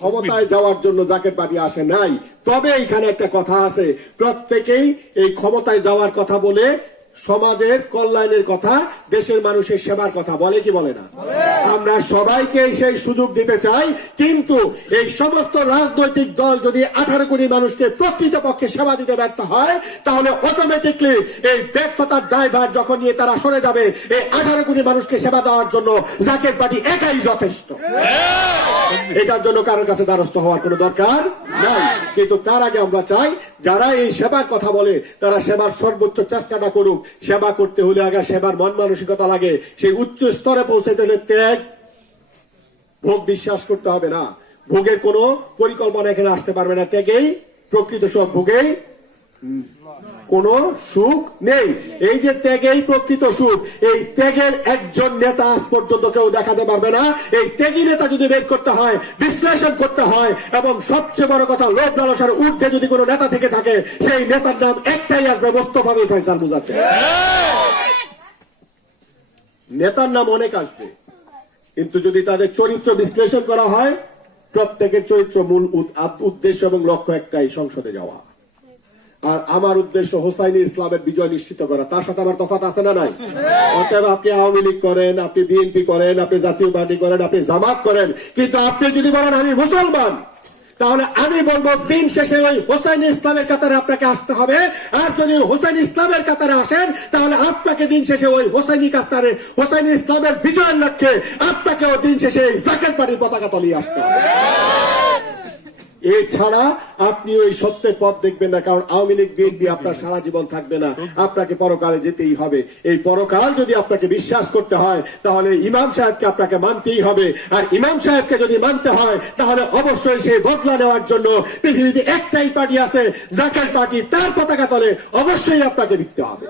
ক্ষমতায় যাওয়ার জন্য জাকের পার্টি আসে নাই। তবে এখানে একটা কথা আছে। প্রত্যেকেই এই ক্ষমতায় যাওয়ার কথা বলে সমাজের কল্যাণের কথা দেশের মানুষের সেবার কথা বলে কি বলে না? আমরা সবাইকে সেই সুযোগ দিতে চাই কিন্তু এই সমস্ত রাজনৈতিক দল যদি আঠারো কোটি মানুষকে প্রকৃতপক্ষে সেবা দিতে ব্যর্থ হয় তাহলে অটোমেটিকলি এই ব্যর্থতার দায়ভার যখন নিয়ে তারা সরে যাবে এই আঠারো কোটি মানুষকে সেবা দেওয়ার জন্য জাকের পার্টি একাই যথেষ্ট। এটার জন্য কারোর কাছে দ্বারস্থ হওয়ার কোনো দরকার নাই। কিন্তু তার আগে আমরা চাই, যারা এই সেবার কথা বলে, তারা সেবার সর্বোচ্চ চেষ্টাটা করুক। সেবা করতে হলে আগে সেবার মন মানসিকতা লাগে। সেই উচ্চ স্তরে পৌঁছাতে হলে ত্যাগ, ভোগ বিশ্বাস করতে হবে না। ভোগের কোনো পরিকল্পনা এখানে আসতে পারবে না। ত্যাগেই প্রকৃত সব ভোগেই কোনো সুখ নেই। এই যে ত্যাগেই প্রকৃত সুখ, এই ত্যাগের একজন নেতা আজ পর্যন্ত কেউ দেখাতে পারবে না। এই ত্যাগী নেতা যদি বের করতে হয়, বিশ্লেষণ করতে হয়, এবং সবচেয়ে বড় কথা, লোভ লালসার ঊর্ধ্বে যদি কোনো নেতা থেকে থাকে, সেই নেতার নাম একটাই আসবে, মোস্তফা বিন ফয়সাল মুজাফর নেতার নাম অনেক আসবে, কিন্তু যদি তাদের চরিত্র বিশ্লেষণ করা হয়, প্রত্যেকের চরিত্র মূল উদ্দেশ্য এবং লক্ষ্য একটাই, সংসদে যাওয়া। আর আমার উদ্দেশ্য হোসাইনি ইসলামের বিজয় নিশ্চিত করা। তার সাথে আমার তফাত আছে না নাই? অতএব আপনি আওয়ামী লীগ করেন, আপনি বিএনপি করেন, আপনি জাতীয় পার্টি করেন, আপনি জামাত করেন। কিন্তু আপনি যদি বলেন আমি মুসলমান, তাহলে আমি বলব দিন শেষে ওই হোসাইন ইসলামের কাতারে আপনাকে আসতে হবে। আর যদি হোসেন ইসলামের কাতারে আসেন, তাহলে আপনাকে দিন শেষে ওই হোসাইনি কাতারে, হোসাইন ইসলামের বিজয়ের লক্ষ্যে আপনাকেও দিন শেষে জাকের পার্টির পতাকা তলিয়ে আসতে হবে। এছাড়া আপনি ওই সত্যের পথ দেখবেন না কারণ আওয়ামী লীগ বিএনপি আপনার সারা জীবন থাকবে না। আপনাকে পরকালে যেতেই হবে। এই পরকাল যদি আপনাকে বিশ্বাস করতে হয় তাহলে ইমাম সাহেবকে আপনাকে মানতেই হবে। আর ইমাম সাহেবকে যদি মানতে হয় তাহলে অবশ্যই সেই বদলা নেওয়ার জন্য পৃথিবীতে একটাই পার্টি আছে জাকার পার্টি তার পতাকা তলে অবশ্যই আপনাকে লিখতে হবে।